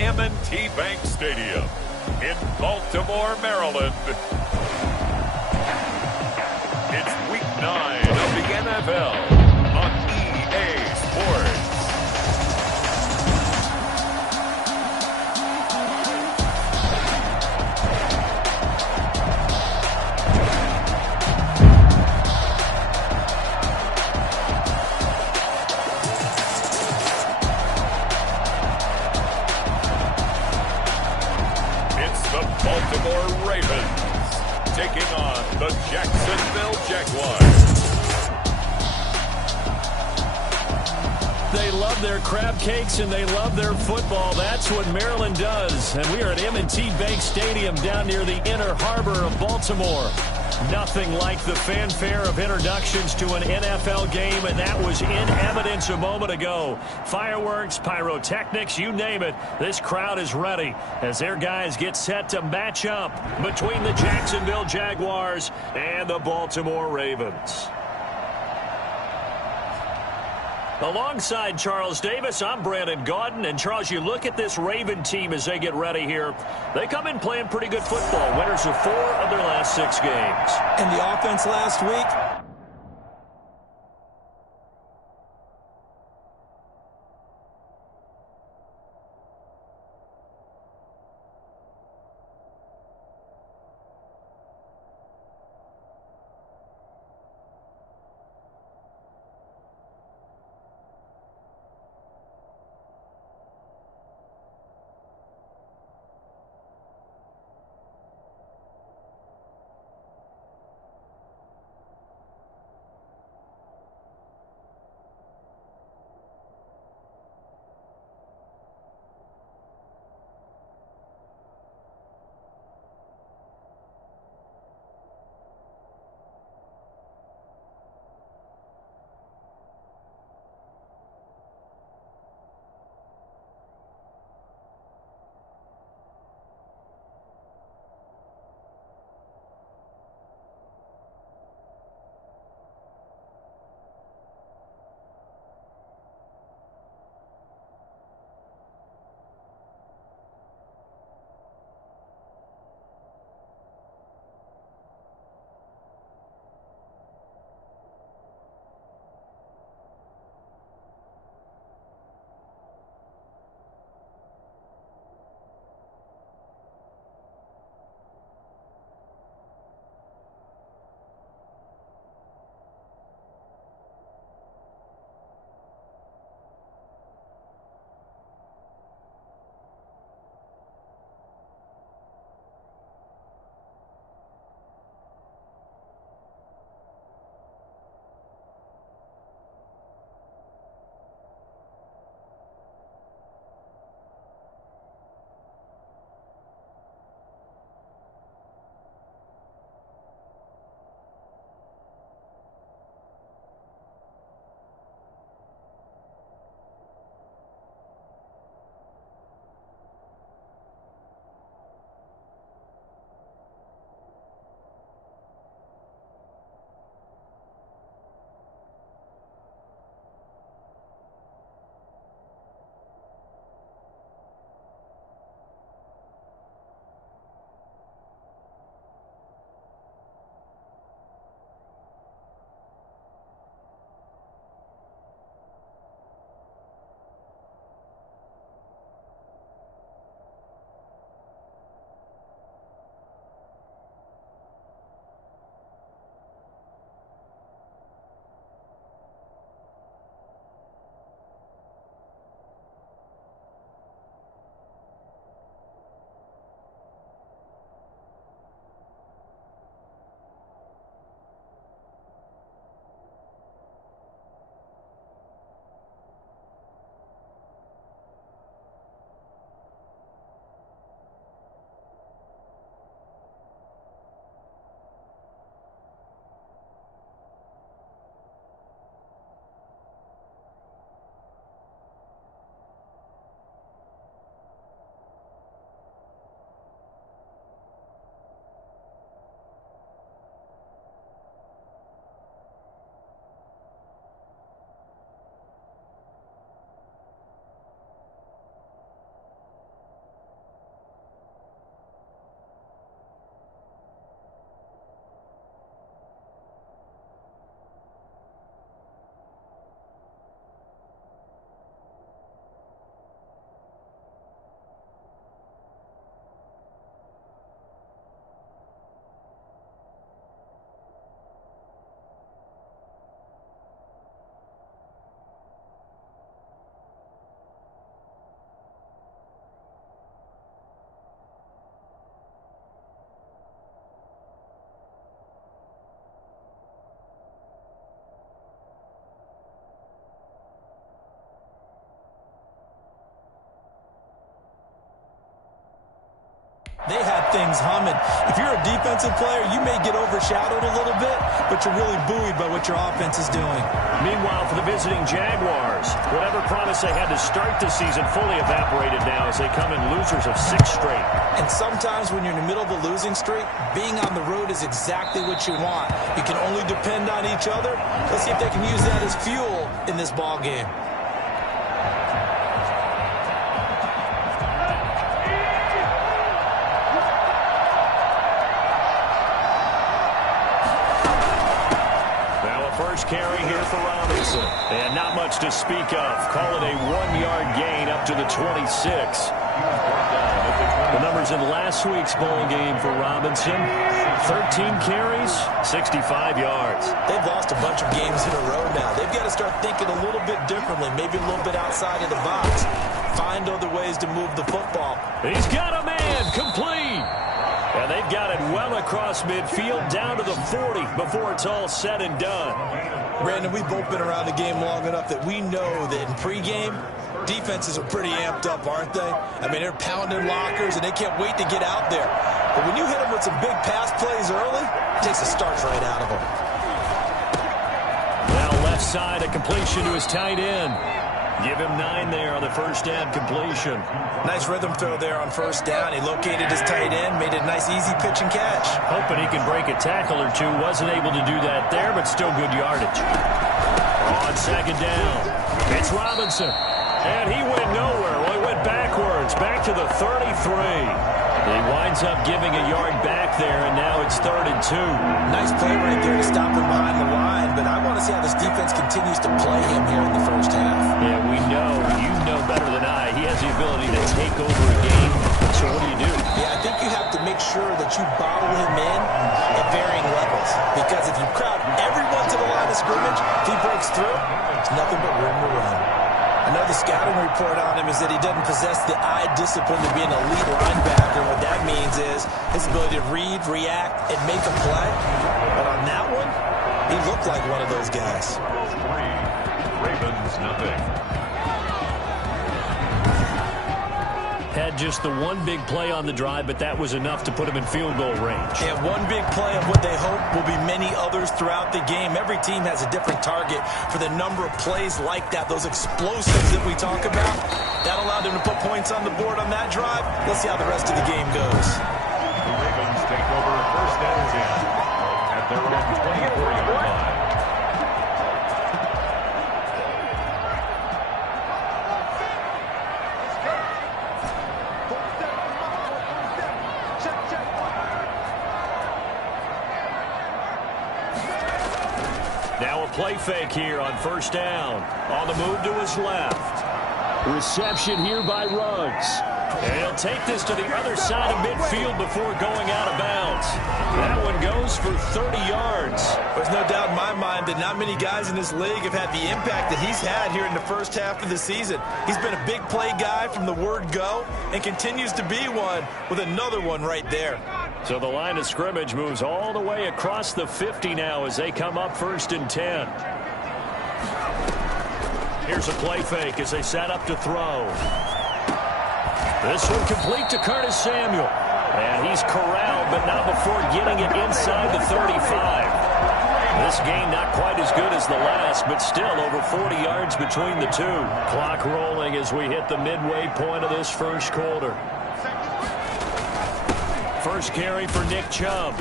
M&T Bank Stadium in Baltimore, Maryland. It's Week 9 of the NFL on EA Sports. Baltimore Ravens taking on the Jacksonville Jaguars. They love their crab cakes and they love their football. That's what Maryland does. And we are at M&T Bank Stadium down near the Inner Harbor of Baltimore. Nothing like the fanfare of introductions to an NFL game, and that was in evidence a moment ago. Fireworks, pyrotechnics, you name it. This crowd is ready as their guys get set to match up between the Jacksonville Jaguars and the Baltimore Ravens. Alongside Charles Davis, I'm Brandon Gaudin. And, Charles, you look at this Raven team as they get ready here. They come in playing pretty good football. Winners of 4 of their last 6 games. And the offense last week, They had things humming. If you're a defensive player, you may get overshadowed a little bit, but you're really buoyed by what your offense is doing. Meanwhile, for the visiting Jaguars, whatever promise they had to start the season fully evaporated now as they come in losers of 6 straight. And sometimes when you're in the middle of a losing streak, being on the road is exactly what you want. You can only depend on each other. Let's see if they can use that as fuel in this ball game. First carry here for Robinson. And not much to speak of. Call it a 1-yard gain up to the 26. The numbers in last week's bowl game for Robinson. 13 carries, 65 yards. They've lost a bunch of games in a row now. They've got to start thinking a little bit differently, maybe a little bit outside of the box. Find other ways to move the football. He's got a man, complete. And they've got it well across midfield down to the 40 before it's all said and done. Brandon, we've both been around the game long enough that we know that in pregame, defenses are pretty amped up, aren't they? I mean, they're pounding lockers, and they can't wait to get out there. But when you hit them with some big pass plays early, it takes the starch right out of them. Now left side, a completion to his tight end. Give him 9 there on the first down completion. Nice rhythm throw there on first down. He located his tight end, made it a nice easy pitch and catch. Hoping he can break a tackle or two. Wasn't able to do that there, but still good yardage. On second down, it's Robinson. And he went nowhere. Well, he went backwards, back to the 33. He winds up giving a yard back there, and now it's 3rd and 2. Nice play right there to stop him behind the line, but I want to see how this defense continues to play him here in the first half. Yeah, we know. You know better than I. He has the ability to take over a game. So what do? Yeah, I think you have to make sure that you bottle him in at varying levels, because if you crowd everyone to the line of scrimmage, if he breaks through, it's nothing but room to run. Another scouting report on him is that he doesn't possess the eye discipline to be an elite linebacker. What that means is his ability to read, react, and make a play. But on that one, he looked like one of those guys. Ravens nothing. Had just the one big play on the drive, but that was enough to put him in field goal range. And one big play of what they hope will be many others throughout the game. Every team has a different target for the number of plays like that, those explosives that we talk about. That allowed them to put points on the board on that drive. Let's see how the rest of the game goes. The Ravens take over first and 10 at their own 24-yard line. Now a play fake here on first down. On the move to his left. Reception here by Ruggs. And he'll take this to the other side of midfield before going out of bounds. That one goes for 30 yards. There's no doubt in my mind that not many guys in this league have had the impact that he's had here in the first half of the season. He's been a big play guy from the word go and continues to be one with another one right there. So the line of scrimmage moves all the way across the 50 now as they come up 1st and 10. Here's a play fake as they set up to throw. This one complete to Curtis Samuel. And he's corralled, but not before getting it inside the 35. This game not quite as good as the last, but still over 40 yards between the two. Clock rolling as we hit the midway point of this first quarter. First carry for Nick Chubb.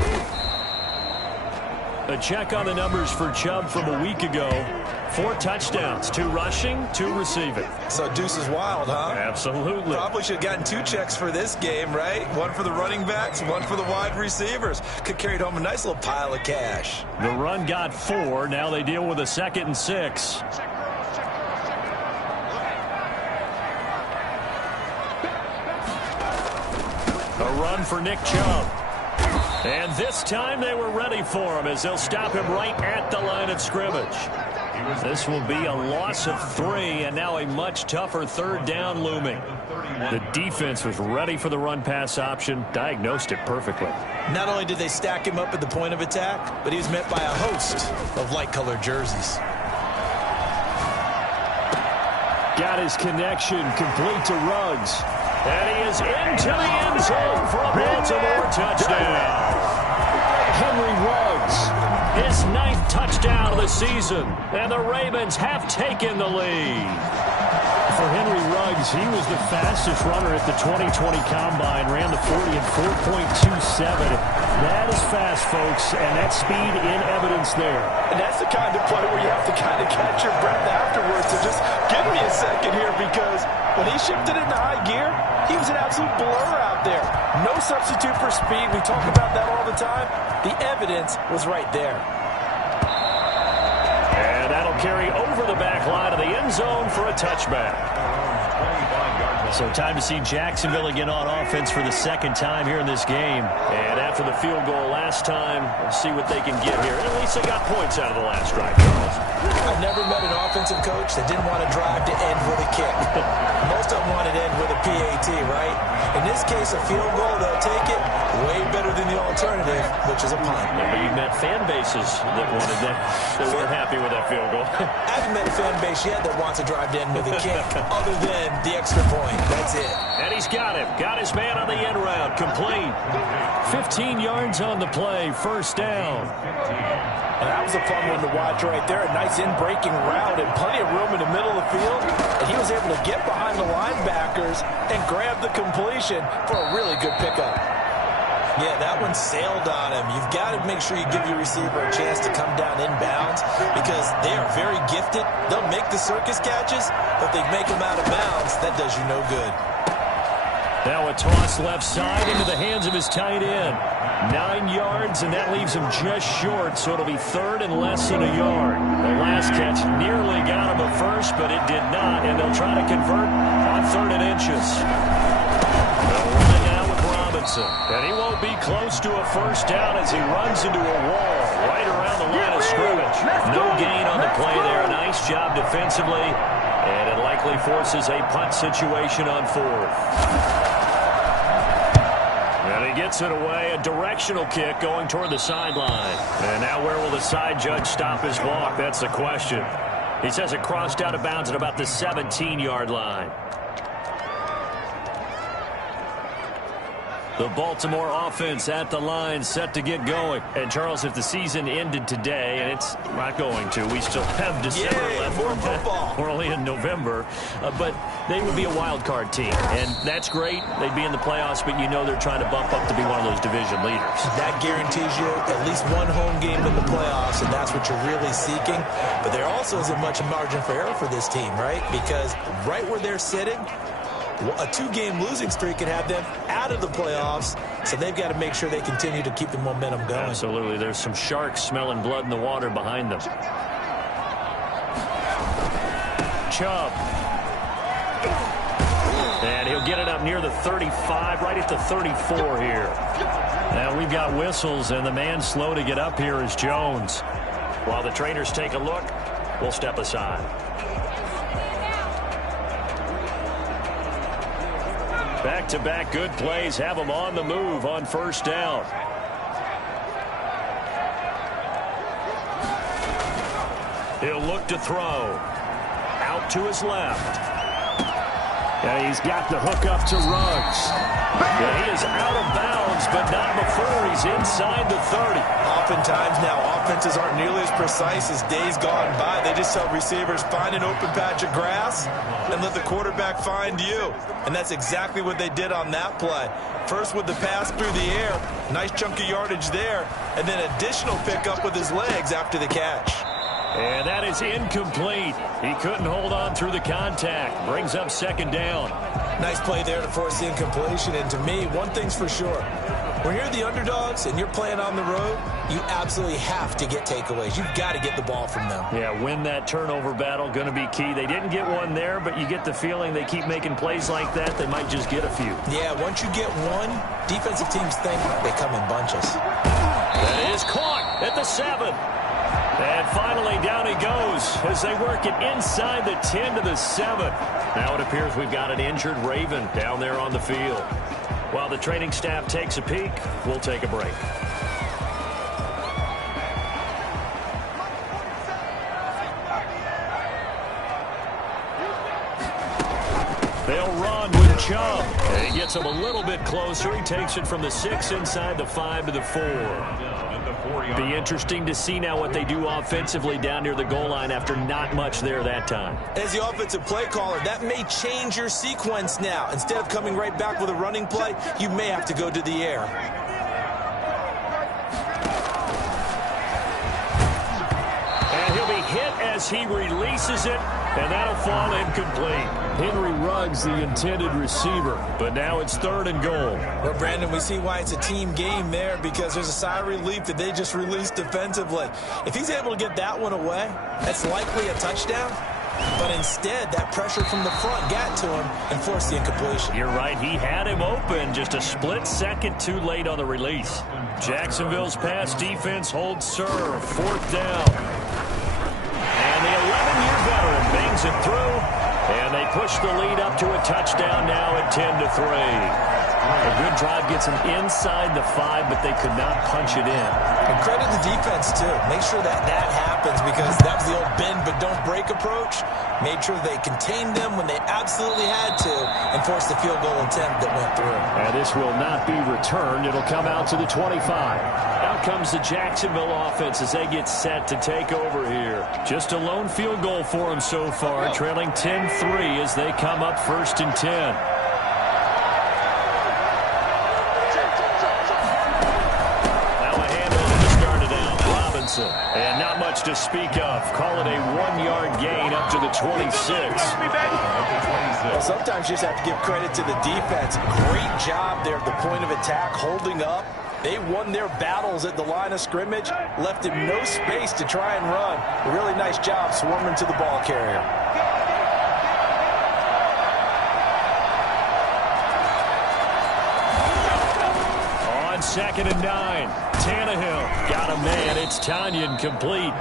A check on the numbers for Chubb from a week ago. 4 touchdowns, 2 rushing, 2 receiving. So Deuce is wild, huh? Absolutely. Probably should have gotten 2 checks for this game, right? One for the running backs, one for the wide receivers. Could carry home a nice little pile of cash. The run got 4. Now they deal with a 2nd and 6. A run for Nick Chubb. And this time they were ready for him as they'll stop him right at the line of scrimmage. This will be a loss of 3 and now a much tougher 3rd down looming. The defense was ready for the run-pass option, diagnosed it perfectly. Not only did they stack him up at the point of attack, but he was met by a host of light-colored jerseys. Got his connection complete to Ruggs. And he is into the end zone for a Baltimore touchdown. Henry Ruggs, his 9th touchdown of the season. And the Ravens have taken the lead. For Henry Ruggs, he was the fastest runner at the 2020 Combine, ran the 40 in 4.27. That is fast, folks, and that speed in evidence there. And that's the kind of play where you have to kind of catch your breath afterwards. So just give me a second here, because when he shifted into high gear, he was an absolute blur out there. No substitute for speed. We talk about that all the time. The evidence was right there. And that'll carry over the back line of the end zone for a touchback. So time to see Jacksonville again on offense for the second time here in this game. And after the field goal last time, we'll see what they can get here. And at least they got points out of the last drive, Charles. I've never met an offensive coach that didn't want to drive to end with a kick. Most of them wanted to end with a PAT, right? In this case, a field goal, they'll take it way better than the alternative, which is a punt. Yeah, but you've met fan bases that wanted that. They weren't happy with that field goal. I haven't met a fan base yet that wants to drive to end with a kick, other than the extra point. That's it. And he's got him. Got his man on the end route. Complete. 15 yards on the play. First down. And that was a fun one to watch right there. A nice in-breaking route and plenty of room in the middle of the field. And he was able to get behind the linebackers and grab the completion for a really good pickup. Yeah, that one sailed on him. You've got to make sure you give your receiver a chance to come down inbounds, because they are very gifted. They'll make the circus catches, but if they make them out of bounds, that does you no good. Now a toss left side into the hands of his tight end. 9 yards, and that leaves him just short, so it'll be third and less than a yard. The last catch nearly got him a first, but it did not, and they'll try to convert on 3rd and inches. They'll run it out with Robinson, and he won't be close to a first down as he runs into a wall right around the line of scrimmage. No gain on the play there. Nice job defensively, and it likely forces a punt situation on 4th. And he gets it away, a directional kick going toward the sideline. And now where will the side judge stop his walk? That's the question. He says it crossed out of bounds at about the 17-yard line. The Baltimore offense at the line, set to get going. And, Charles, if the season ended today, and it's not going to, we still have December left. More football. We're only in November. But they would be a wild card team. And that's great. They'd be in the playoffs, but you know they're trying to bump up to be one of those division leaders. That guarantees you at least one home game in the playoffs, and that's what you're really seeking. But there also isn't much margin for error for this team, right? Because right where they're sitting, a 2-game losing streak could have them out of the playoffs, so they've got to make sure they continue to keep the momentum going. Absolutely. There's some sharks smelling blood in the water behind them. Chubb. And he'll get it up near the 35, right at the 34 here. Now we've got whistles, and the man slow to get up here is Jones. While the trainers take a look, we'll step aside. Back-to-back good plays have them on the move on first down. He'll look to throw. Out to his left. And he's got the hook up to Ruggs. And he is out of bounds, but not before he's inside the 30. Oftentimes now, offenses aren't nearly as precise as days gone by. They just tell receivers, find an open patch of grass and let the quarterback find you. And that's exactly what they did on that play. First with the pass through the air, nice chunk of yardage there, and then additional pickup with his legs after the catch. And that is incomplete. He couldn't hold on through the contact. Brings up second down. Nice play there to force the incompletion. And to me, one thing's for sure. When you're the underdogs and you're playing on the road, you absolutely have to get takeaways. You've got to get the ball from them. Yeah, win that turnover battle, going to be key. They didn't get one there, but you get the feeling they keep making plays like that, they might just get a few. Yeah, once you get one, defensive teams think they come in bunches. That is caught at the 7. And finally, down he goes as they work it inside the 10 to the 7. Now it appears we've got an injured Raven down there on the field. While the training staff takes a peek, we'll take a break. They'll run on with Chubb. And he gets him a little bit closer. He takes it from the 6 inside the 5 to the 4. Be interesting to see now what they do offensively down near the goal line after not much there that time. As the offensive play caller, that may change your sequence now. Instead of coming right back with a running play, you may have to go to the air. And he'll be hit as he releases it, and that'll fall incomplete. Henry Ruggs, the intended receiver, but now it's 3rd and goal. Well, Brandon, we see why it's a team game there, because there's a sigh of relief that they just released defensively. If he's able to get that one away, that's likely a touchdown. But instead, that pressure from the front got to him and forced the incompletion. You're right. He had him open just a split second too late on the release. Jacksonville's pass defense holds serve. 4th down. And the 11-year veteran bangs it through. And they push the lead up to a touchdown now at 10-3. A good drive gets them inside the 5, but they could not punch it in. And credit the defense, too. Make sure that happens, because that was the old bend but don't break approach. Made sure they contained them when they absolutely had to and forced the field goal attempt that went through. And this will not be returned. It'll come out to the 25. Out comes the Jacksonville offense as they get set to take over here. Just a lone field goal for them so far, trailing 10-3 as they come up 1st and 10. And not much to speak of. Call it a 1-yard gain up to the 26. Well, sometimes you just have to give credit to the defense. Great job there at the point of attack, holding up. They won their battles at the line of scrimmage, left him no space to try and run. A really nice job swarming to the ball carrier. On 2nd and 9. Tannehill got a man. It's Tanyan complete.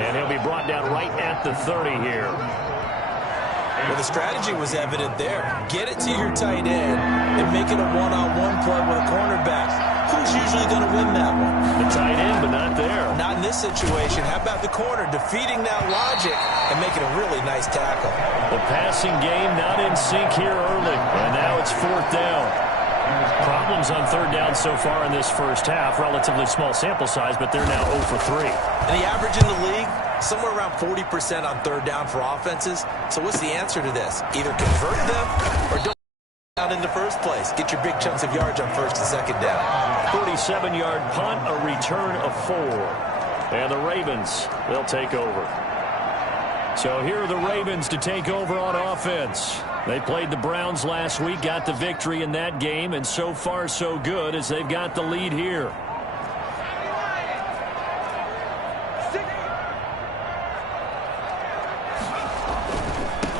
And he'll be brought down right at the 30 here. Well, the strategy was evident there. Get it to your tight end and make it a one-on-one play with a cornerback. Who's usually going to win that one? The tight end, but not there. Not in this situation. How about the corner defeating that logic and making a really nice tackle? The passing game not in sync here early. And now it's 4th down. Problems on 3rd down so far in this first half. Relatively small sample size, but they're now 0 for 3. And the average in the league, somewhere around 40% on 3rd down for offenses. So what's the answer to this? Either convert them or don't out in the first place. Get your big chunks of yards on 1st and 2nd down. 47-yard punt, a return of 4. And the Ravens, they'll take over. So here are the Ravens to take over on offense. They played the Browns last week, got the victory in that game, and so far so good as they've got the lead here.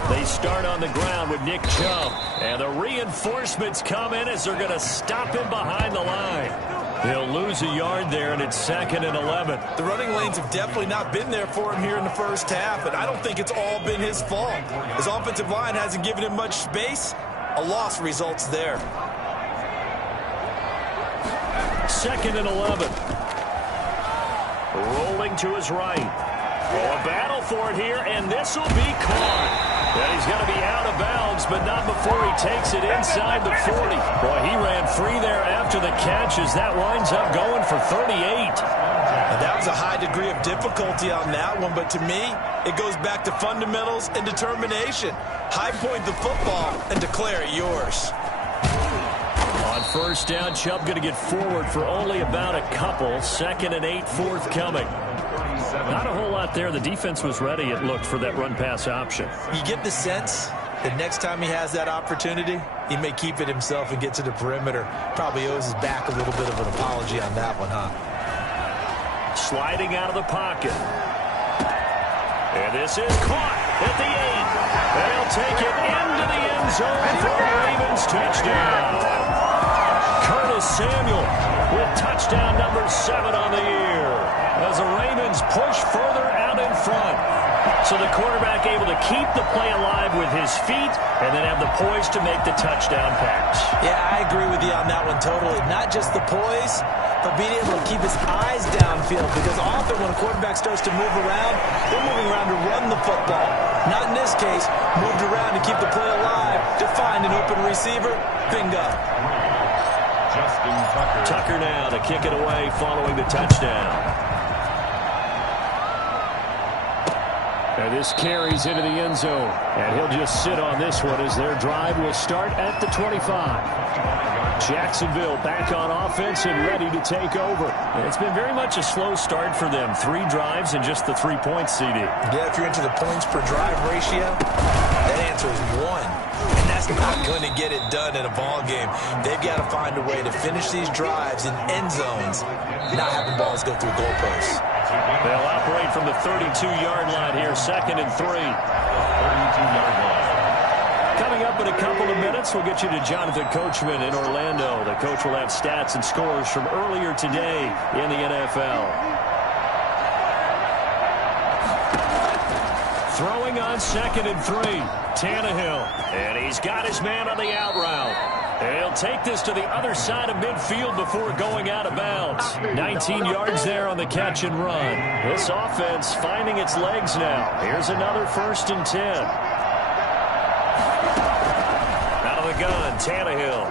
They start on the ground with Nick Chubb, and the reinforcements come in as they're going to stop him behind the line. He'll lose a yard there, and it's 2nd and 11. The running lanes have definitely not been there for him here in the first half, and I don't think it's all been his fault. His offensive line hasn't given him much space. A loss results there. 2nd and 11. Rolling to his right. Oh, a battle for it here, and this will be caught. And he's going to be out of bounds, but not before he takes it inside the 40. Boy, he ran free there after the catch as that winds up going for 38. And that was a high degree of difficulty on that one, but to me, it goes back to fundamentals and determination. High point the football and declare it yours. On 1st down, Chubb going to get forward for only about a couple. 2nd and 8 forthcoming. Not a whole lot there. The defense was ready, it looked, for that run-pass option. You get the sense that next time he has that opportunity, he may keep it himself and get to the perimeter. Probably owes his back a little bit of an apology on that one, huh? Sliding out of the pocket. And this is caught at the 8. They'll take it into the end zone for a Ravens touchdown. Curtis Samuel with touchdown number 7 on the year, as the Ravens push further out in front. So the quarterback able to keep the play alive with his feet and then have the poise to make the touchdown pass. Yeah, I agree with you on that one totally. Not just the poise, but being able to keep his eyes downfield, because often when a quarterback starts to move around, they're moving around to run the football, Not in this case. Moved around to keep the play alive. To find an open receiver. Bingo. Tucker now to kick it away following the touchdown. And this carries into the end zone. And he'll just sit on this one as their drive will start at the 25. Jacksonville back on offense and ready to take over. It's been very much a slow start for them. 3 drives and just the 3 points, CD. Yeah, if you're into the points per drive ratio, that answer is 1. And that's not going to get it done in a ball game. They've got to find a way to finish these drives in end zones, not having balls go through goalposts. They'll operate from the 32-yard line here, 2nd and 3. 32-yard line. Coming up in a couple of minutes, we'll get you to Jonathan Coachman in Orlando. The coach will have stats and scores from earlier today in the NFL. Throwing on 2nd and 3. Tannehill. And he's got his man on the out route. He'll take this to the other side of midfield before going out of bounds. 19 yards there on the catch and run. This offense finding its legs now. Here's another 1st and 10. Out of the gun, Tannehill.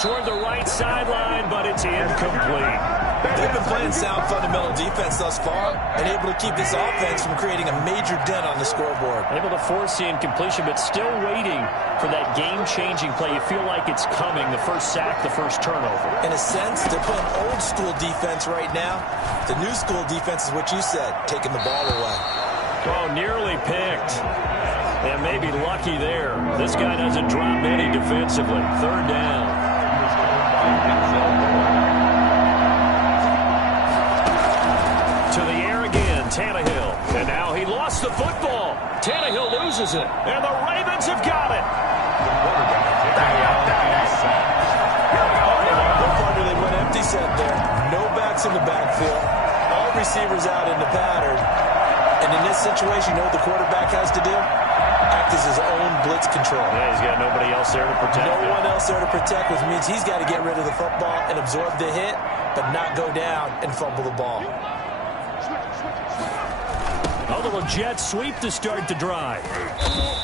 Toward the right sideline, but it's incomplete. They've been playing sound fundamental defense thus far and able to keep this offense from creating a major dent on the scoreboard. Able to force the incompletion, but still waiting for that game-changing play. You feel like it's coming, the first sack, the first turnover. In a sense, they're playing old-school defense right now. The new-school defense is what you said, taking the ball away. Oh, nearly picked. And maybe lucky there. This guy doesn't drop many defensively. 3rd down. To the air again, Tannehill. And now he lost the football. Tannehill loses it. And the Ravens have got it. No wonder they went empty set there. No backs in the backfield. All receivers out in the pattern. And in this situation, you know what the quarterback has to do? Act as his own blitz control. Yeah, he's got nobody else there to protect him. No one else there to protect, which means he's got to get rid of the football and absorb the hit, but not go down and fumble the ball. A little jet sweep to start the drive.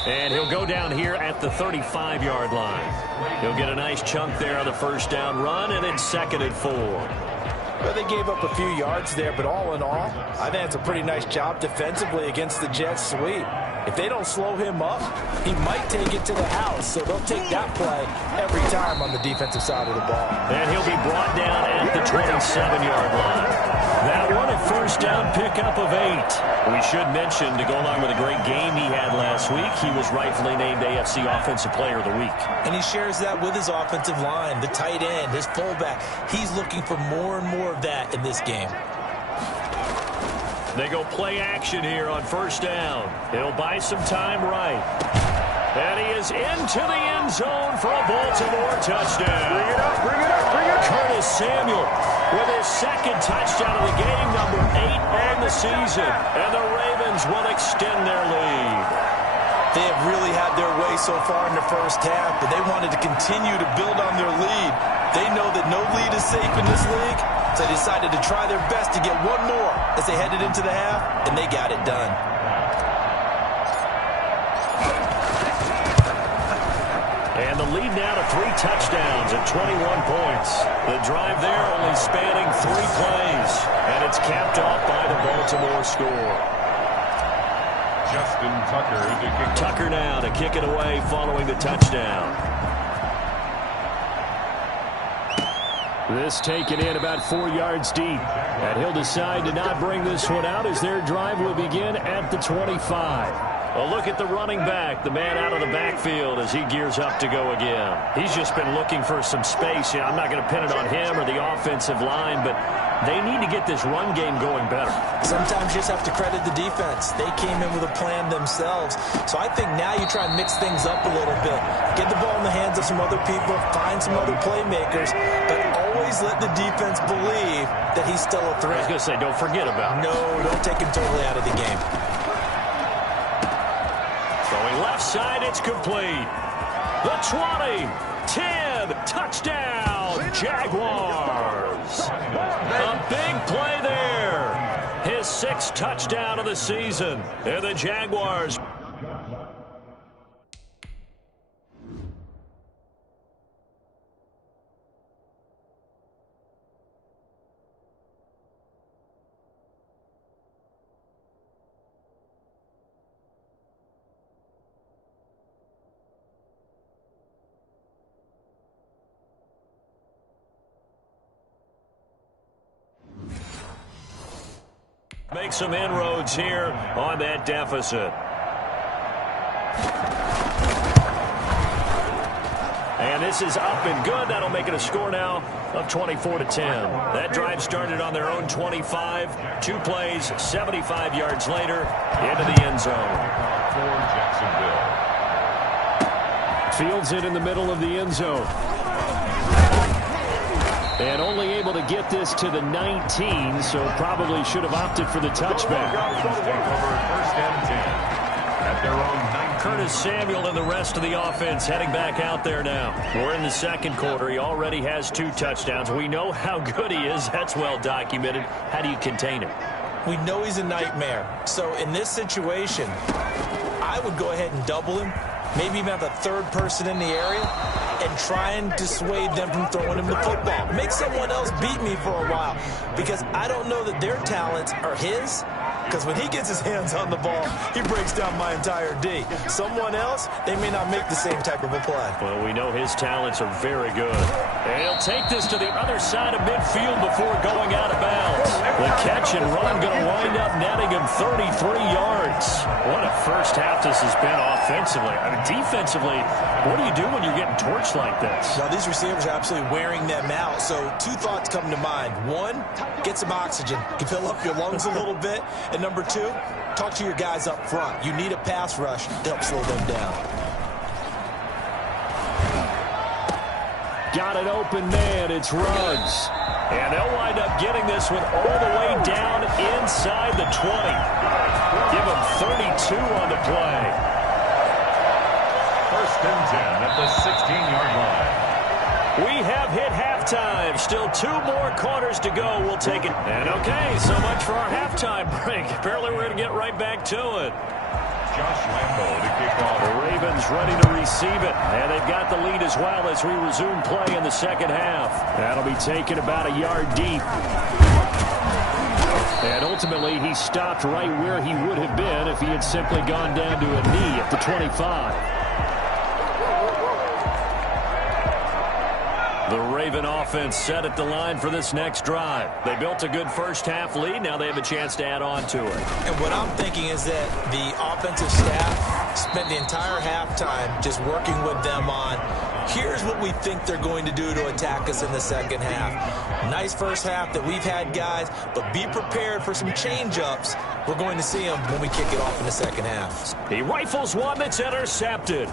And he'll go down here at the 35-yard line. He'll get a nice chunk there on the 1st down run, and it's 2nd and 4. Well, they gave up a few yards there, but all in all, I think it's a pretty nice job defensively against the jet sweep. If they don't slow him up, he might take it to the house, so they'll take that play every time on the defensive side of the ball. And he'll be brought down at the 27-yard line. That one a 1st down pickup of 8. We should mention, to go along with a great game he had last week, he was rightfully named AFC Offensive Player of the Week. And he shares that with his offensive line, the tight end, his fullback. He's looking for more and more of that in this game. They go play action here on 1st down. He'll buy some time right. And he is into the end zone for a Baltimore touchdown. Bring it up, bring it up, bring it up. Curtis Samuel with his 2nd touchdown of the game, number 8 on the season. And the Ravens will extend their lead. They have really had their way so far in the 1st half, but they wanted to continue to build on their lead. They know that no lead is safe in this league, so they decided to try their best to get one more as they headed into the half, and they got it done. And the lead now to 3 touchdowns at 21 points. The drive there only spanning 3 plays, and it's capped off by the Baltimore score. Justin Tucker to kick. Tucker now to kick it away following the touchdown. This taken in about 4 yards deep. And he'll decide to not bring this one out as their drive will begin at the 25. A look at the running back, the man out of the backfield as he gears up to go again. He's just been looking for some space. You know, I'm not going to pin it on him or the offensive line, but they need to get this run game going better. Sometimes you just have to credit the defense. They came in with a plan themselves. So I think now you try and mix things up a little bit. Get the ball in the hands of some other people, find some other playmakers, but always let the defense believe that he's still a threat. I was going to say, don't forget about him. No, don't take him totally out of the game. Throwing left side, it's complete. The 20, 10, touchdown, Jaguars. A big play there. His 6th touchdown of the season. And the Jaguars Make some inroads here on that deficit. And this is up and good. That'll make it a score now of 24-10. That drive started on their own 25. 2 plays, 75 yards later, into the end zone. For Jacksonville. Fields it in the middle of the end zone. And only able to get this to the 19, so probably should have opted for the touchback. Take over first and 10 at their own 19. Curtis Samuel and the rest of the offense heading back out there now. We're in the second quarter. He already has 2 touchdowns. We know how good he is. That's well documented. How do you contain him? We know he's a nightmare. So in this situation, I would go ahead and double him. Maybe even have a third person in the area and try and dissuade them from throwing him the football. Make someone else beat me for a while, because I don't know that their talents are his. Because when he gets his hands on the ball, he breaks down my entire D. Someone else, they may not make the same type of a play. Well, we know his talents are very good. And he'll take this to the other side of midfield before going out of bounds. The catch and run going to wind up netting him 33 yards. What a first half this has been offensively. I mean, defensively, what do you do when you're getting torched like this? Now, these receivers are absolutely wearing them out. So 2 thoughts come to mind. 1, get some oxygen. You can fill up your lungs a little bit. And number 2, talk to your guys up front. You need a pass rush to help slow them down. Got an open man. It's Ruggs. And they'll wind up getting this one all the way down inside the 20. Give him 32 on the play. First and 10 at the 16-yard line. We have hit halftime. Still 2 more quarters to go. We'll take it. And okay, so much for our halftime break. Apparently we're going to get right back to it. Josh Lambo to kick off. The Ravens ready to receive it. And they've got the lead as well as we resume play in the second half. That'll be taken about a yard deep. And ultimately he stopped right where he would have been if he had simply gone down to a knee at the 25. The Raven offense set at the line for this next drive. They built a good first half lead. Now they have a chance to add on to it. And what I'm thinking is that the offensive staff spent the entire halftime just working with them on, here's what we think they're going to do to attack us in the second half. Nice first half that we've had, guys, but be prepared for some change-ups. We're going to see them when we kick it off in the second half. He rifles one that's intercepted.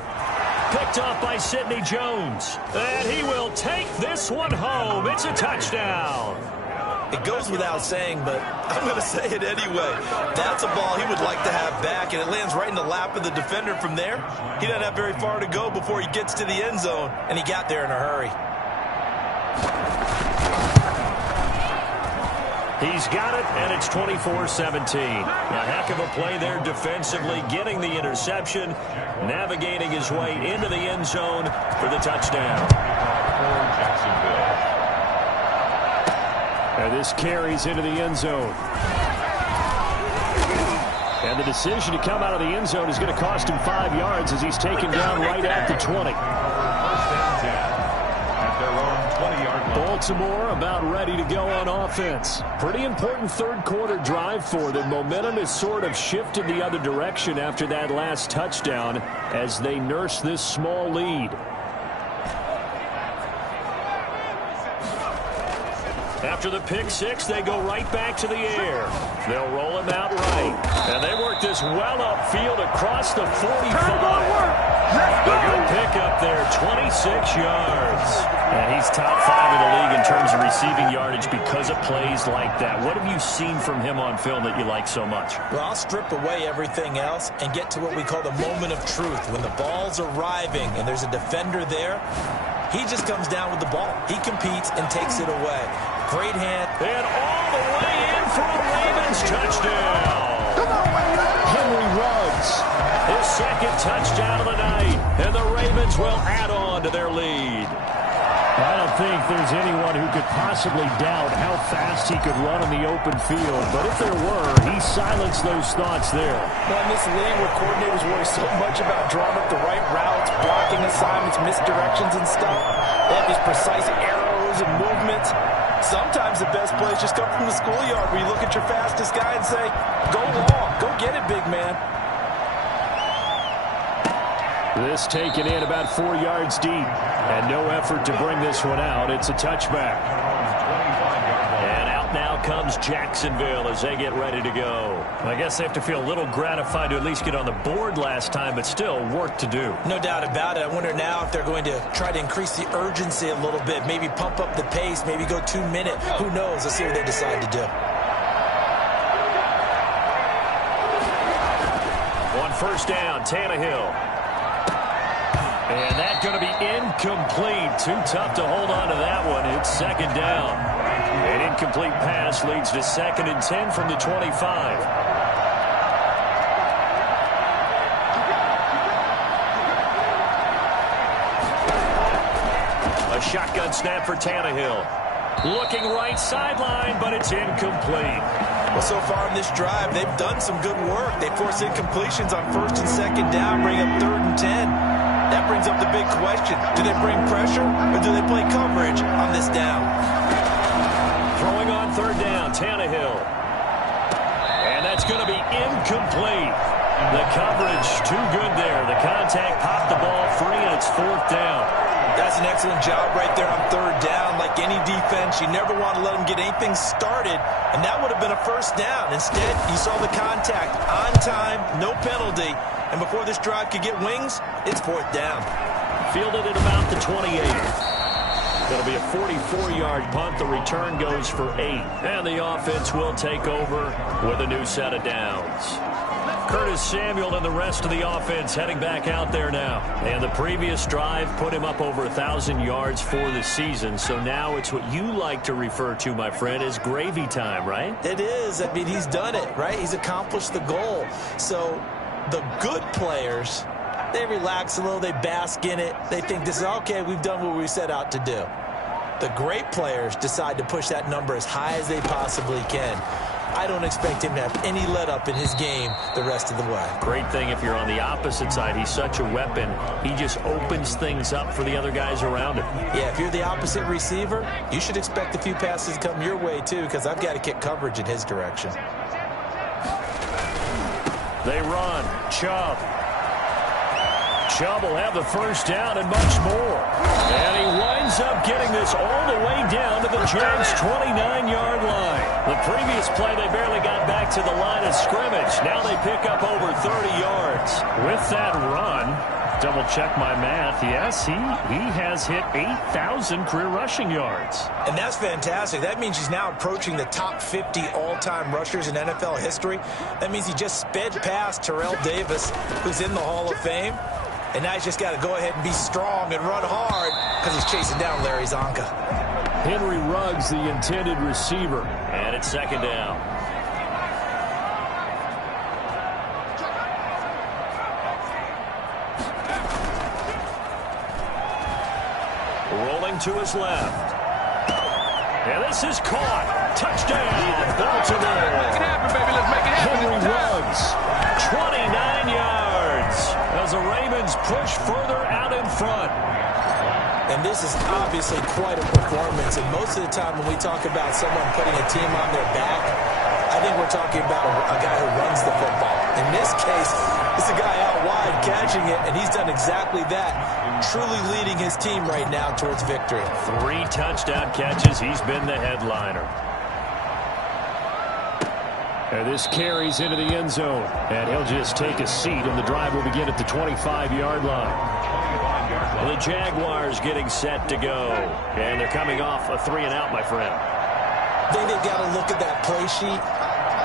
Picked off by Sidney Jones. And he will take this one home. It's a touchdown. It goes without saying, but I'm going to say it anyway. That's a ball he would like to have back, and it lands right in the lap of the defender from there. He doesn't have very far to go before he gets to the end zone, and he got there in a hurry. He's got it, and it's 24-17. A heck of a play there defensively, getting the interception, navigating his way into the end zone for the touchdown. For Jacksonville. And this carries into the end zone. And the decision to come out of the end zone is going to cost him 5 yards as he's taken down right at the 20. First and 10 at their own 20-yard line. Baltimore about ready to go on offense. Pretty important third quarter drive for them. Momentum has sort of shifted the other direction after that last touchdown as they nurse this small lead. After the pick six, they go right back to the air. They'll roll him out right. And they work this well upfield across the 45. A good pick up there, 26 yards. And he's top 5 in the league in terms of receiving yardage because of plays like that. What have you seen from him on film that you like so much? Well, I'll strip away everything else and get to what we call the moment of truth. When the ball's arriving and there's a defender there, he just comes down with the ball. He competes and takes it away. Great hand. And all the way in for a Ravens touchdown. Henry Ruggs, his second touchdown of the night. And the Ravens will add on to their lead. I don't think there's anyone who could possibly doubt how fast he could run in the open field. But if there were, he silenced those thoughts there. Well, in this league where coordinators worry so much about drawing up the right routes, blocking assignments, misdirections and stuff, they have these precise arrows and movements. Sometimes the best plays just come from the schoolyard where you look at your fastest guy and say, go long, go get it, big man. This taken in about 4 yards deep, and no effort to bring this one out. It's a touchback. And out now comes Jacksonville as they get ready to go. I guess they have to feel a little gratified to at least get on the board last time, but still work to do. No doubt about it. I wonder now if they're going to try to increase the urgency a little bit, maybe pump up the pace, maybe go 2 minute. Who knows? Let's see what they decide to do. On first down, Tannehill. And that's going to be incomplete. Too tough to hold on to that one. It's second down. An incomplete pass leads to 2nd and 10 from the 25. A shotgun snap for Tannehill. Looking right sideline, but it's incomplete. Well, so far in this drive, they've done some good work. They force incompletions on 1st and 2nd down, bring up 3rd and 10. That brings up the big question. Do they bring pressure or do they play coverage on this down? Throwing on 3rd down, Tannehill. And that's going to be incomplete. The coverage too good there. The contact popped the ball free, and it's 4th down. That's an excellent job right there on 3rd down. Like any defense, you never want to let them get anything started, and that would have been a 1st down. Instead, you saw the contact on time, no penalty. And before this drive could get wings, it's 4th down. Fielded at about the 28. It'll be a 44-yard punt. The return goes for 8. And the offense will take over with a new set of downs. Curtis Samuel and the rest of the offense heading back out there now. And the previous drive put him up over 1,000 yards for the season. So now it's what you like to refer to, my friend, as gravy time, right? It is. I mean, he's done it, right? He's accomplished the goal. So the good players, they relax a little, they bask in it, they think this is okay, we've done what we set out to do. The great players decide to push that number as high as they possibly can. I don't expect him to have any let up in his game the rest of the way. Great thing if you're on the opposite side, he's such a weapon. He just opens things up for the other guys around him. Yeah, if you're the opposite receiver, you should expect a few passes to come your way too, because I've got to kick coverage in his direction. They run. Chubb. Chubb will have the 1st down and much more. And he winds up getting this all the way down to the Giants' 29-yard line. The previous play, they barely got back to the line of scrimmage. Now they pick up over 30 yards. With that run, double check my math. Yes, he has hit 8,000 career rushing yards. And that's fantastic. That means he's now approaching the top 50 all-time rushers in NFL history. That means he just sped past Terrell Davis, who's in the Hall of Fame. And now he's just got to go ahead and be strong and run hard because he's chasing down Larry Zonka. Henry Ruggs, the intended receiver. And it's 2nd down. Rolling to his left. And this is caught. Touchdown, Baltimore. Make it happen, baby. Let's make it happen. Henry Ruggs, 29 yards. As the Ravens push further out in front. And this is obviously quite a performance. And most of the time when we talk about someone putting a team on their back, I think we're talking about a guy who runs the football. In this case, it's a guy out wide catching it, and he's done exactly that, truly leading his team right now towards victory. 3 touchdown catches. He's been the headliner. And this carries into the end zone. And he'll just take a seat, and the drive will begin at the 25-yard line. The Jaguars getting set to go. And they're coming off a 3-and-out, my friend. I think they've got to look at that play sheet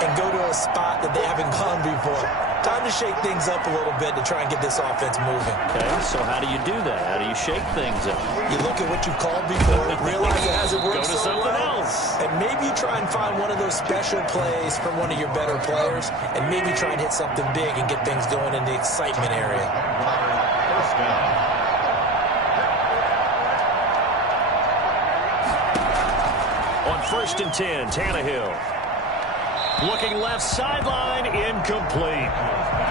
and go to a spot that they haven't gone before. Time to shake things up a little bit to try and get this offense moving. Okay, so how do you do that? How do you shake things up? You look at what you called before, realize it hasn't worked Go to so something well, else. and maybe you try and find one of those special plays from one of your better players, and maybe try and hit something big and get things going in the excitement area. On 1st and 10, Tannehill. Looking left sideline, incomplete.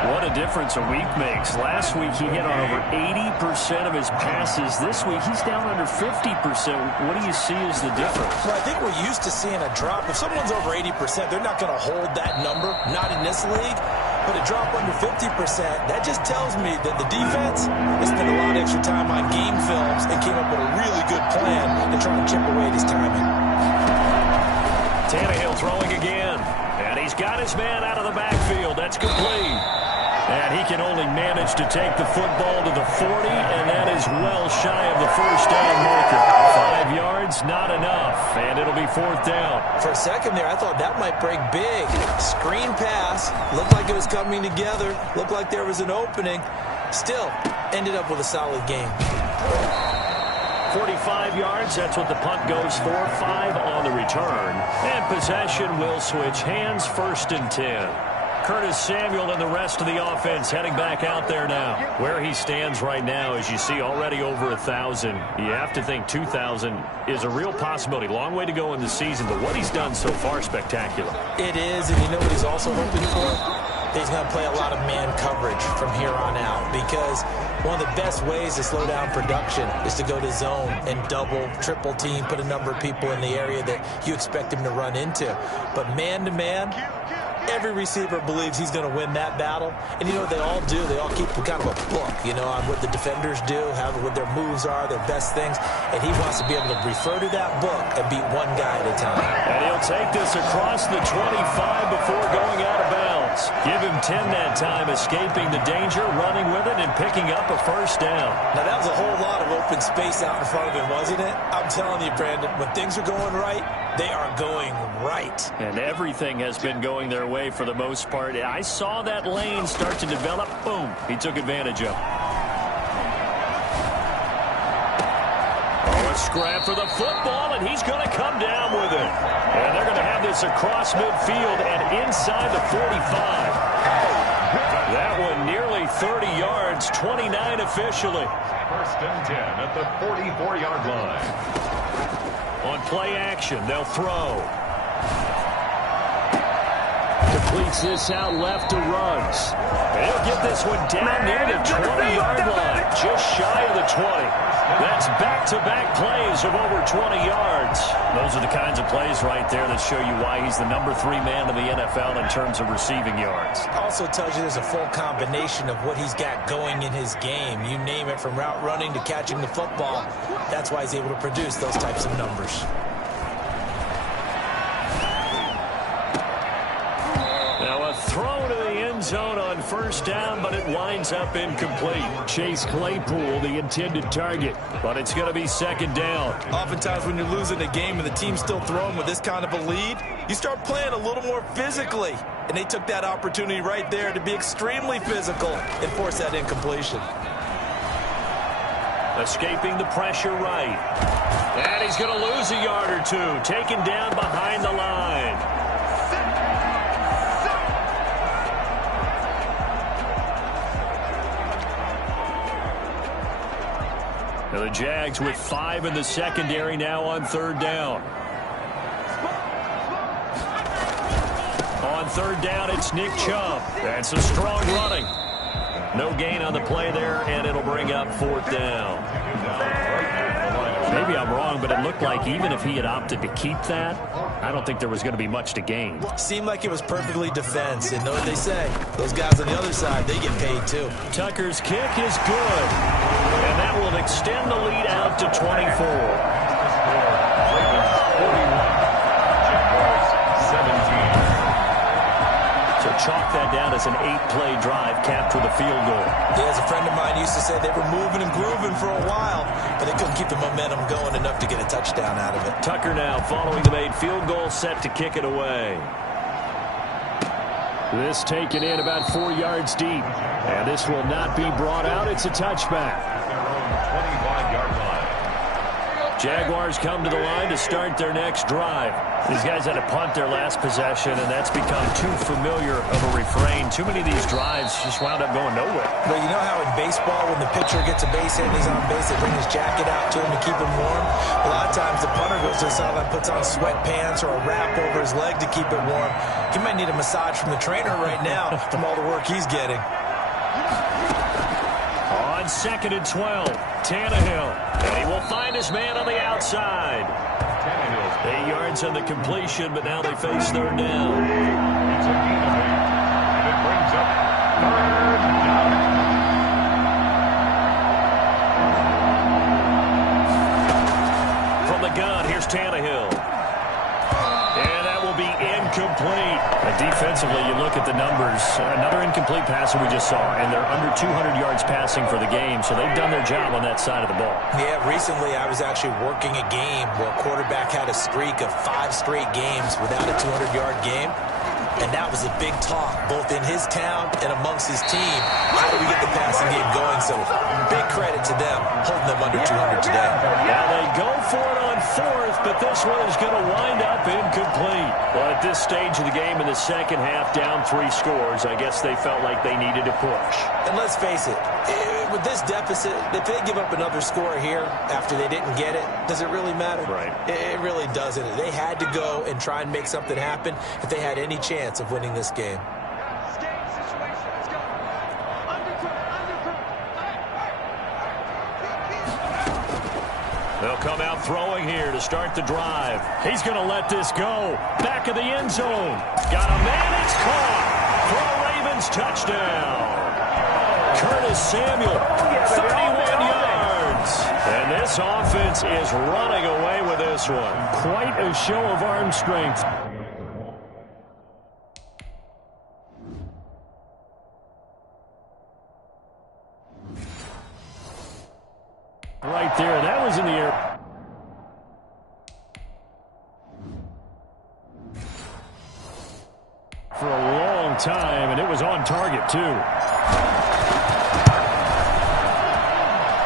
What a difference a week makes. Last week he hit on over 80% of his passes. This week he's down under 50%. What do you see as the difference? Well, I think we're used to seeing a drop. If someone's over 80%, they're not going to hold that number, not in this league. But a drop under 50%, that just tells me that the defense has spent a lot of extra time on game films and came up with a really good plan to try and chip away at his timing. Tannehill throwing again. And he's got his man out of the backfield. That's complete. And he can only manage to take the football to the 40, and that is well shy of the first down marker. 5 yards, not enough, and it'll be 4th down. For a second there, I thought that might break big. Screen pass, looked like it was coming together, looked like there was an opening. Still, ended up with a solid game. 45 yards, that's what the punt goes for. 5 on the return. And possession will switch hands, 1st and 10. Curtis Samuel and the rest of the offense heading back out there now. Where he stands right now, as you see, already over 1,000. You have to think 2,000 is a real possibility. Long way to go in the season, but what he's done so far, spectacular. It is, and you know what he's also hoping for? He's going to play a lot of man coverage from here on out, because one of the best ways to slow down production is to go to zone and double, triple team, put a number of people in the area that you expect him to run into. But man-to-man, every receiver believes he's going to win that battle. And you know what they all do? They all keep kind of a book, you know, on what the defenders do, what their moves are, their best things. And he wants to be able to refer to that book and beat one guy at a time. And he'll take this across the 25 before going out of bounds. Give him 10 that time, escaping the danger, running with it, and picking up a 1st down. Now, that was a whole lot of open space out in front of him, wasn't it? I'm telling you, Brandon, when things are going right, they are going right. And everything has been going their way for the most part. I saw that lane start to develop. Boom. He took advantage of it. Oh, a scrap for the football, and he's going to come down with it. And they're going to have this across midfield and inside the 45. That one nearly 30 yards, 29 officially. 1st and 10 at the 44-yard line. On play action, they'll throw. Completes this out left to Ruggs. They'll get this one down near the 20-yard line, just shy of the 20. That's back-to-back plays of over 20 yards. Those are the kinds of plays right there that show you why he's the number 3 man in the NFL in terms of receiving yards. Also tells you there's a full combination of what he's got going in his game. You name it, from route running to catching the football. That's why he's able to produce those types of numbers. Throw to the end zone on 1st down, but it winds up incomplete. Chase Claypool, the intended target, but it's going to be 2nd down. Oftentimes when you're losing a game and the team's still throwing with this kind of a lead, you start playing a little more physically. And they took that opportunity right there to be extremely physical and force that incompletion. Escaping the pressure right. And he's going to lose a yard or 2, taken down behind the line. Now the Jags with 5 in the secondary now on 3rd down. On 3rd down, it's Nick Chubb. That's a strong running. No gain on the play there, and it'll bring up 4th down. Maybe I'm wrong, but it looked like even if he had opted to keep that, I don't think there was going to be much to gain. Seemed like it was perfectly defense. And know what they say? Those guys on the other side, they get paid too. Tucker's kick is good. And that will extend the lead out to 24. So chalk that down as an 8-play drive, capped with a field goal. Yeah, as a friend of mine used to say, they were moving and grooving for a while, but they couldn't keep the momentum going enough to get a touchdown out of it. Tucker now following the made field goal, set to kick it away. This taken in about 4 yards deep. And this will not be brought out. It's a touchback. 25-yard line. Jaguars come to the line to start their next drive. These guys had to punt their last possession, and that's become too familiar of a refrain. Too many of these drives just wound up going nowhere. Well, you know how in baseball, when the pitcher gets a base hit and he's on base, they bring his jacket out to him to keep him warm? A lot of times the punter goes to the sideline, puts on sweatpants or a wrap over his leg to keep it warm. He might need a massage from the trainer right now from all the work he's getting. On 2nd and 12, Tannehill. And he will find his man on the outside. 8 yards on the completion, but now they face third down. It's a gain of 8. And it brings up third down. From the gun, here's Tannehill. And that will be incomplete. Defensively, you look at the numbers. Another incomplete pass that we just saw, and they're under 200 yards passing for the game, so they've done their job on that side of the ball. Yeah, recently I was actually working a game where a quarterback had a streak of 5 straight games without a 200-yard game. And that was a big talk, both in his town and amongst his team. How do we get the passing game going? So big credit to them, holding them under 200 today. Now they go for it on 4th, but this one is going to wind up incomplete. Well, at this stage of the game in the second half, down 3 scores, I guess they felt like they needed to push. And let's face it, with this deficit, if they give up another score here after they didn't get it, does it really matter? Right. It really doesn't. They had to go and try and make something happen if they had any chance of winning this game. They'll come out throwing here to start the drive. He's going to let this go. Back of the end zone. Got a man. It's caught. For a Ravens touchdown. Curtis Samuel, 31 yards. And this offense is running away with this one. Quite a show of arm strength. Right there. That was in the air. For a long time, and it was on target, too.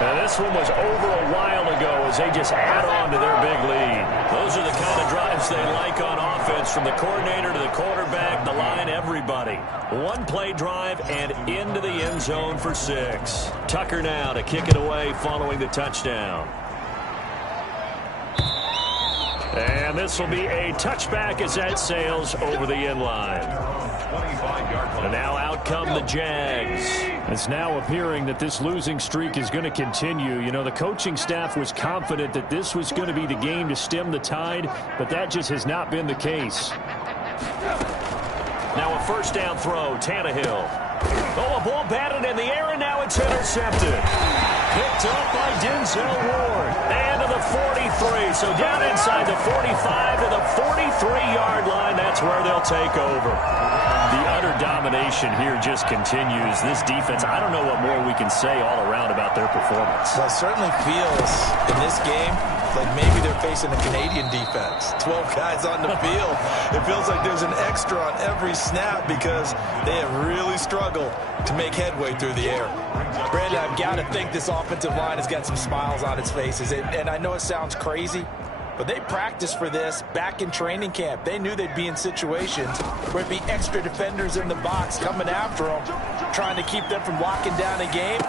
Now, this one was over a while ago as they just add on to their big lead. Those are the kind of drives they like on offense, from the coordinator to the quarterback, the line, everybody. One-play drive and into the end zone for 6. Tucker now to kick it away following the touchdown. And this will be a touchback as that sails over the end line. And now out come the Jags. It's now appearing that this losing streak is going to continue. You know, the coaching staff was confident that this was going to be the game to stem the tide, but that just has not been the case. Now a first down throw, Tannehill. Oh, a ball batted in the air, and now it's intercepted. Picked up by Denzel Ward. And to the 43. So down inside the 45 to the 43-yard line. That's where they'll take over. The utter domination here just continues. This defense, I don't know what more we can say all around about their performance. Well, it certainly feels in this game like maybe they're facing a Canadian defense. 12 guys on the field. It feels like there's an extra on every snap because they have really struggled to make headway through the air. Brandon, I've got to think this offensive line has got some smiles on its faces. And I know it sounds crazy, but they practiced for this back in training camp. They knew they'd be in situations where there'd be extra defenders in the box coming after them, trying to keep them from locking down a game.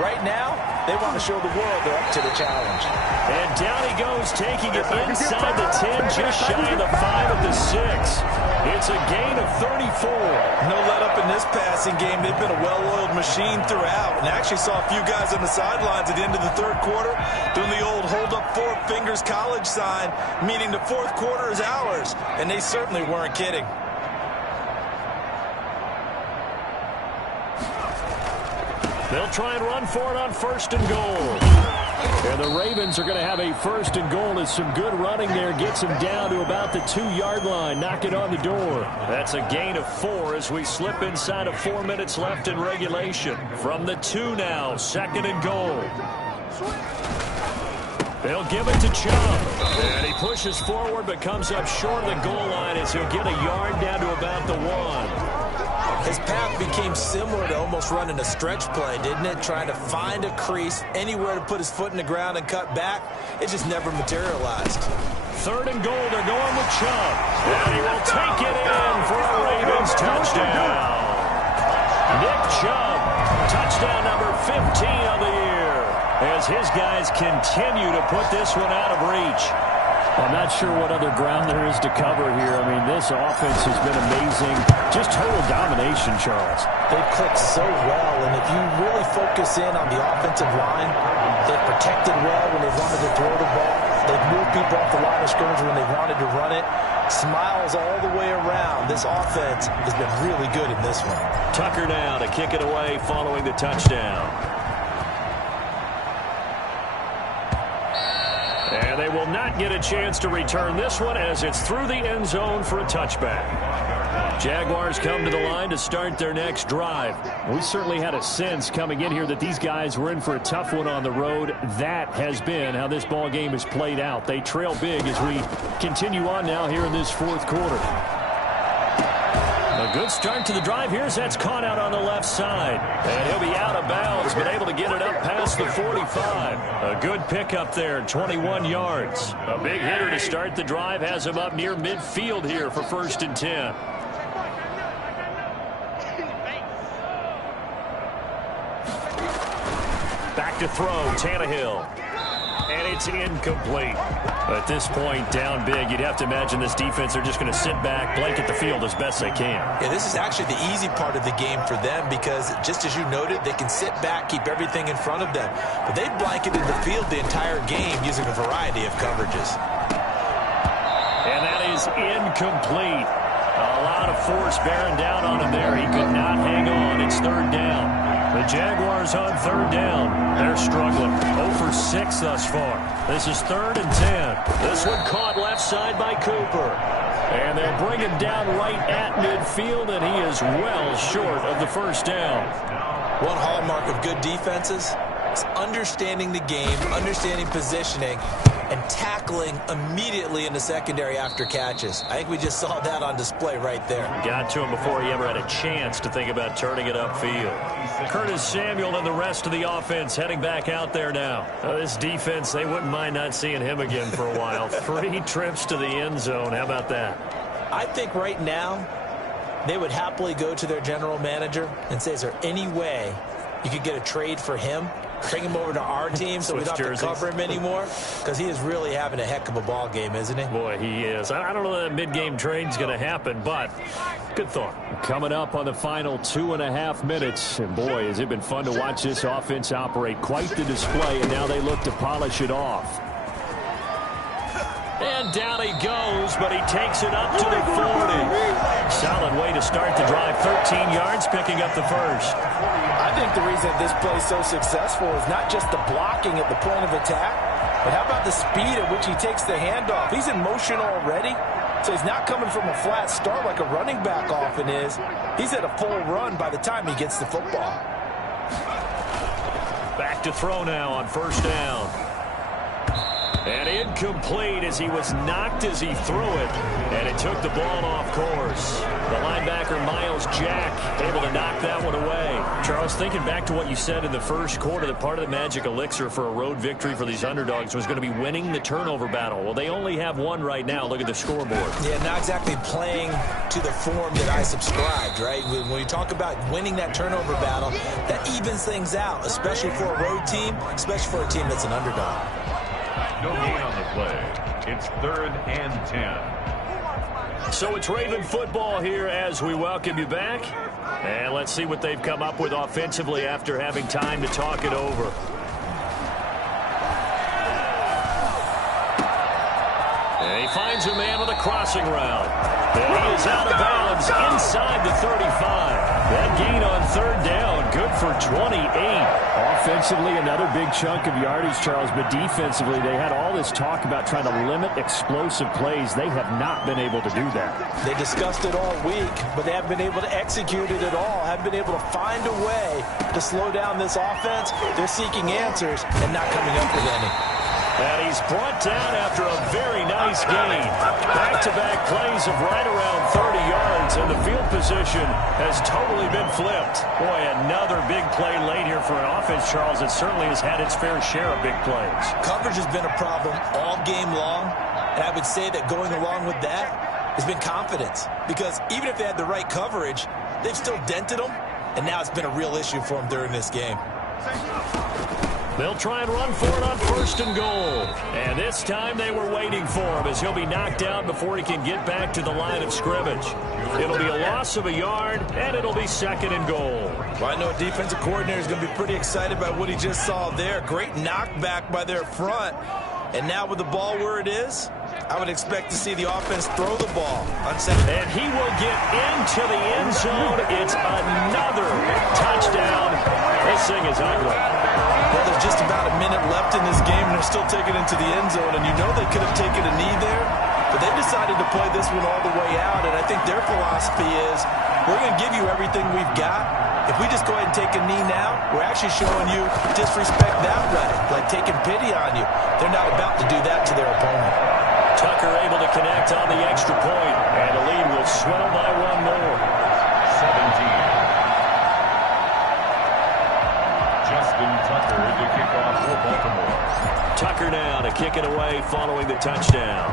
Right now, they want to show the world they're up to the challenge. And down he goes, taking it inside the 10, just shy of the 5 at the 6. It's a gain of 34. No let up in this passing game. They've been a well-oiled machine throughout. And I actually saw a few guys on the sidelines at the end of the third quarter doing the old hold up 4 fingers college sign, meaning the fourth quarter is ours. And they certainly weren't kidding. They'll try and run for it on 1st and goal. And the Ravens are going to have a 1st and goal as some good running there gets them down to about the 2-yard line. Knock it on the door. That's a gain of 4 as we slip inside of 4 minutes left in regulation. From the 2 now, 2nd and goal. They'll give it to Chubb. And he pushes forward but comes up short of the goal line as he'll get a yard down to about the 1. His path became similar to almost running a stretch play, didn't it? Trying to find a crease, anywhere to put his foot in the ground and cut back. It just never materialized. 3rd and goal, they're going with Chubb. And he will take it in for a Ravens touchdown. Nick Chubb, touchdown number 15 of the year, as his guys continue to put this one out of reach. I'm not sure what other ground there is to cover here. I mean, this offense has been amazing. Just total domination, Charles. They've clicked so well, and if you really focus in on the offensive line, they've protected well when they've wanted to throw the ball. They've moved people off the line of scrimmage when they wanted to run it. Smiles all the way around. This offense has been really good in this one. Tucker now to kick it away following the touchdown. And they will not get a chance to return this one as it's through the end zone for a touchback. Jaguars come to the line to start their next drive. We certainly had a sense coming in here that these guys were in for a tough one on the road. That has been how this ball game has played out. They trail big as we continue on now here in this 4th quarter. A good start to the drive. Here's that's caught out on the left side. And he'll be out of bounds, but able to get it up past the 45. A good pickup there, 21 yards. A big hitter to start the drive has him up near midfield here for 1st and 10. Back to throw, Tannehill. And it's incomplete. At this point, down big, you'd have to imagine this defense are just going to sit back, blanket the field as best they can. Yeah, this is actually the easy part of the game for them because, just as you noted, they can sit back, keep everything in front of them. But they've blanketed the field the entire game using a variety of coverages. And that is incomplete. A lot of force bearing down on him there. He could not hang on. It's 3rd down. The Jaguars on 3rd down. They're struggling. 0 for 6 thus far. This is 3rd and 10. This one caught left side by Cooper. And they'll bring him down right at midfield, and he is well short of the 1st down. One hallmark of good defenses is understanding the game, understanding positioning, and tackling immediately in the secondary after catches. I think we just saw that on display right there. Got to him before he ever had a chance to think about turning it upfield. Curtis Samuel and the rest of the offense heading back out there now. This defense, they wouldn't mind not seeing him again for a while. 3 trips to the end zone. How about that? I think right now they would happily go to their general manager and say, is there any way you could get a trade for him? Bring him over to our team so we don't have to cover him anymore, because he is really having a heck of a ball game, isn't he? Boy, he is. I don't know that mid-game trade's going to happen, but good thought. Coming up on the final 2.5 minutes, and boy, has it been fun to watch this offense operate. Quite the display, and now they look to polish it off. And down he goes, but he takes it up to the 40. Solid way to start the drive. 13 yards, picking up the 1st. I think the reason this play is so successful is not just the blocking at the point of attack, but how about the speed at which he takes the handoff? He's in motion already, so he's not coming from a flat start like a running back often is. He's at a full run by the time he gets the football. Back to throw now on 1st down. And incomplete as he was knocked as he threw it. And it took the ball off course. The linebacker, Miles Jack, able to knock that one away. Charles, thinking back to what you said in the 1st quarter, that part of the magic elixir for a road victory for these underdogs was going to be winning the turnover battle. Well, they only have one right now. Look at the scoreboard. Yeah, not exactly playing to the form that I subscribed, right? When you talk about winning that turnover battle, that evens things out, especially for a road team, especially for a team that's an underdog. No gain on the play. It's 3rd and 10. So it's Raven football here as we welcome you back. And let's see what they've come up with offensively after having time to talk it over. And he finds a man with a crossing route. And he is out of bounds inside the 35. That gain on 3rd down, good for 28. Offensively, another big chunk of yardage, Charles, but defensively, they had all this talk about trying to limit explosive plays. They have not been able to do that. They discussed it all week, but they haven't been able to execute it at all. Haven't been able to find a way to slow down this offense. They're seeking answers and not coming up with any. And he's brought down after a very nice gain. Back-to-back plays of right around 30 yards, and the field position has totally been flipped. Boy, another big play late here for an offense, Charles, that certainly has had its fair share of big plays. Coverage has been a problem all game long, and I would say that going along with that has been confidence. Because even if they had the right coverage, they've still dented them, and now it's been a real issue for them during this game. They'll try and run for it on 1st and goal. And this time they were waiting for him as he'll be knocked out before he can get back to the line of scrimmage. It'll be a loss of a yard, and it'll be 2nd and goal. Well, I know a defensive coordinator is going to be pretty excited about what he just saw there. Great knockback by their front. And now with the ball where it is, I would expect to see the offense throw the ball on 2nd. And he will get into the end zone. It's another touchdown. This thing is ugly. Well, there's just about a minute left in this game, and they're still taking it into the end zone. And you know they could have taken a knee there, but they decided to play this one all the way out. And I think their philosophy is, we're going to give you everything we've got. If we just go ahead and take a knee now, we're actually showing you disrespect that way, like taking pity on you. They're not about to do that to their opponent. Tucker able to connect on the extra point, and the lead will swell by one more. 17. Justin Tucker to kick off for Baltimore. Tucker now to kick it away following the touchdown.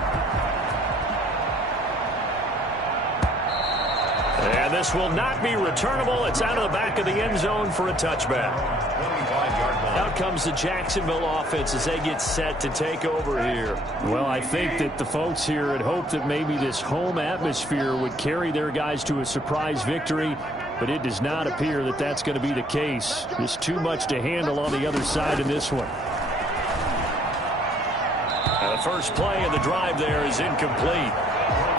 And this will not be returnable. It's out of the back of the end zone for a touchback. 25-yard line. Out comes the Jacksonville offense as they get set to take over here. Well, I think that the folks here had hoped that maybe this home atmosphere would carry their guys to a surprise victory, but it does not appear that that's going to be the case. There's too much to handle on the other side in this one. And the first play of the drive there is incomplete.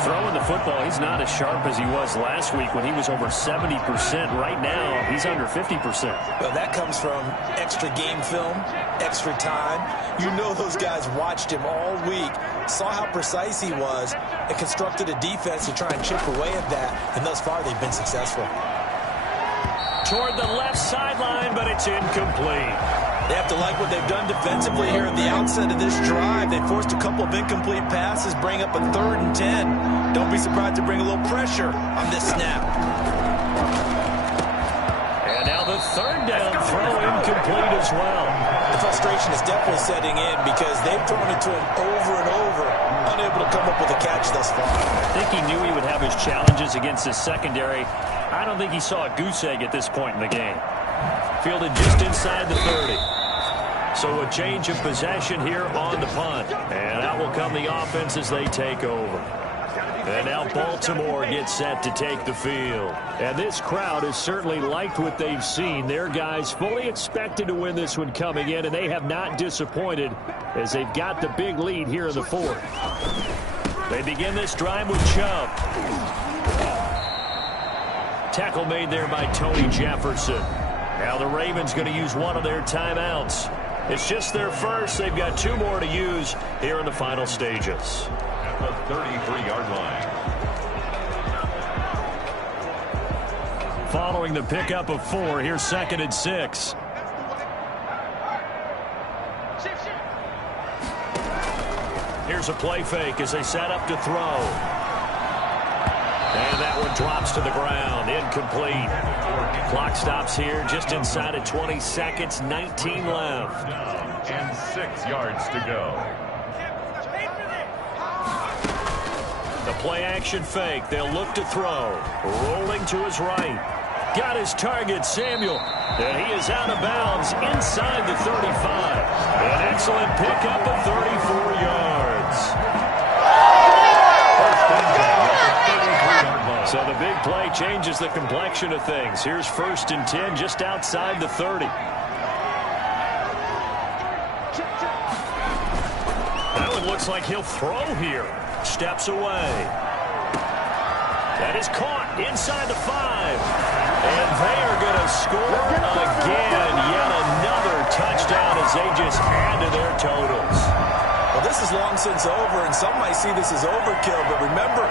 Throwing the football, he's not as sharp as he was last week when he was over 70%. Right now, he's under 50%. Well, that comes from extra game film, extra time. You know those guys watched him all week, saw how precise he was, and constructed a defense to try and chip away at that. And thus far, they've been successful. Toward the left sideline, but it's incomplete. They have to like what they've done defensively here at the outset of this drive. They forced a couple of incomplete passes, bring up a 3rd and 10. Don't be surprised to bring a little pressure on this snap. And now the 3rd down throw incomplete as well. The frustration is definitely setting in because they've thrown it to him over and over, unable to come up with a catch thus far. I think he knew he would have his challenges against his secondary. I don't think he saw a goose egg at this point in the game. Fielded just inside the 30. So a change of possession here on the punt. And out will come the offense as they take over. And now Baltimore gets set to take the field. And this crowd has certainly liked what they've seen. Their guys fully expected to win this one coming in, and they have not disappointed as they've got the big lead here in the 4th. They begin this drive with Chubb. Tackle made there by Tony Jefferson. Now the Ravens going to use one of their timeouts. It's just their first. They've got 2 more to use here in the final stages. At the 33-yard line. Following the pickup of 4, here's 2nd and 6. Here's a play fake as they set up to throw. And that one drops to the ground. Incomplete. Clock stops here just inside of 20 seconds. 19 left. And 6 yards to go. The play action fake. They'll look to throw. Rolling to his right. Got his target, Samuel. And he is out of bounds inside the 35. An excellent pickup of 34 yards. So the big play changes the complexion of things. Here's 1st and 10 just outside the 30. That one looks like he'll throw here. Steps away. That is caught inside the 5. And they are going to score again. Yet another touchdown as they just add to their totals. Well, this is long since over, and some might see this as overkill. But remember,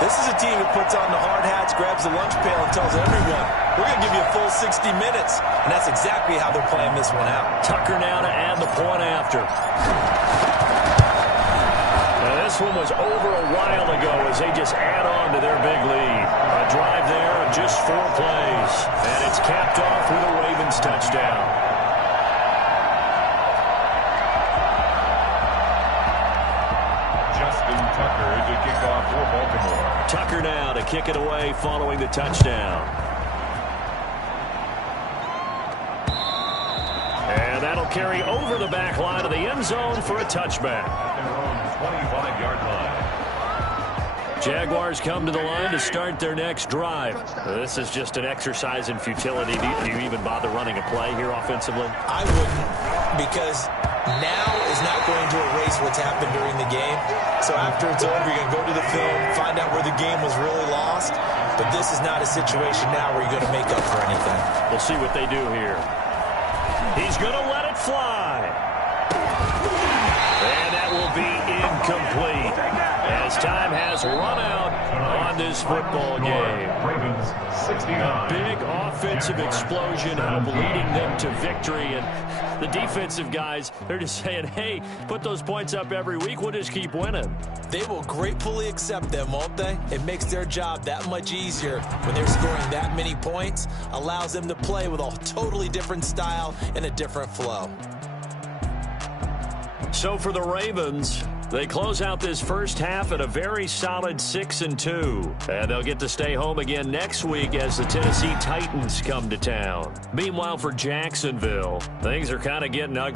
this is a team that puts on the hard hats, grabs the lunch pail, and tells everyone, we're going to give you a full 60 minutes. And that's exactly how they're playing this one out. Tucker now to add the point after. This one was over a while ago as they just add on to their big lead. A drive there of just 4 plays. And it's capped off with a Ravens touchdown. Justin Tucker to kick off for Baltimore. Tucker now to kick it away following the touchdown. And that'll carry over the back line of the end zone for a touchback. At their own 25-yard line. Jaguars come to the line to start their next drive. This is just an exercise in futility. Do you even bother running a play here offensively? I wouldn't, because now is not going to erase what's happened during the game. So after it's over, you're going to go to the film, find out where the game was really lost. But this is not a situation now where you're going to make up for anything. We'll see what they do here. He's going to let it fly. And that will be incomplete as time has run out on this football game. Ravens 69. Big offensive explosion helped leading them to victory. And the defensive guys, they're just saying, hey, put those points up every week. We'll just keep winning. They will gratefully accept them, won't they? It makes their job that much easier when they're scoring that many points. Allows them to play with a totally different style and a different flow. So for the Ravens, they close out this first half at a very solid 6-2. And they'll get to stay home again next week as the Tennessee Titans come to town. Meanwhile, for Jacksonville, things are kind of getting ugly.